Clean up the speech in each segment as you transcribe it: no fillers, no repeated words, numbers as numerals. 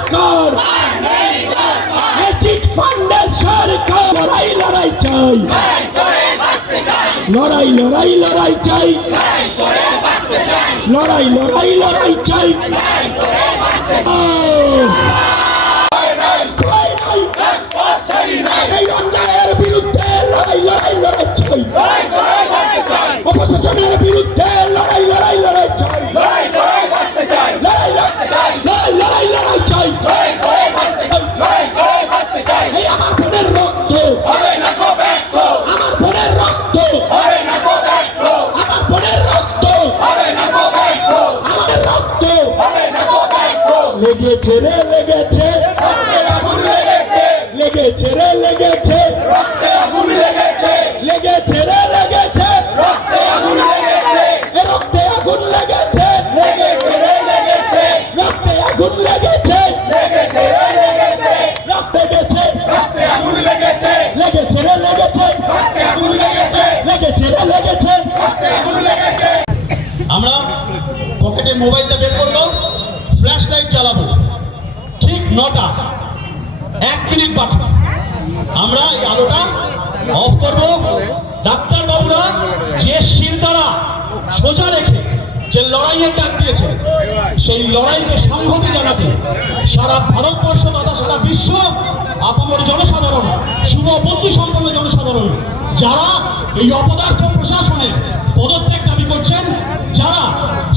সরকার cheat ফান্ডের সরকার লড়াই লড়াই চাই লড়াই লড়াই লড়াই চাই লড়াই লড়াই লড়াই চাই এই অন্যায়ের বিরুদ্ধে লড়াই লড়াই লড়াই চাই অপশাসনের বিরুদ্ধে লড়াই লড়াই লড়াই চাই লড়াই লড়াই লড়াই চাই এই আমার বোনের রক্ত আমার বোনের রক্ত আমার বোনের রক্ত আমার রক্ত লেগেছে রে লেগেছে লেগেছে রে লেগেছে লেগেছে রে লেগেছে রক্তে আগুন লেগেছে রক্তে আগুন লেগেছে রক্তে গেছে লেগেছে রে লেগেছে লেগেছে রে লেগেছে আমরা পকেটে মোবাইলটা বের করবো, ফ্ল্যাশ লাইট চালাবো, ঠিক 9টা 1 মিনিট বাকি আমরা এই আলোটা অফ করবো। ডাক্তার বাবুরা যে শিরদাঁড়া সোজা রেখে যে লড়াইয়ের ডাক দিয়েছে, সেই লড়াইকে সংহতি জানাতে সারা ভারতবর্ষ তথা সারা বিশ্ব আপামর জনসাধারণ, শুভ বুদ্ধি সম্পন্ন জনসাধারণ যারা এই অপদার্থ প্রশাসনের পদত্যাগ দাবি করছেন, যারা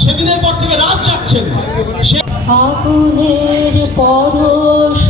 সেদিনের পর থেকে রাত জাগছেন, সে আগুনের পরশ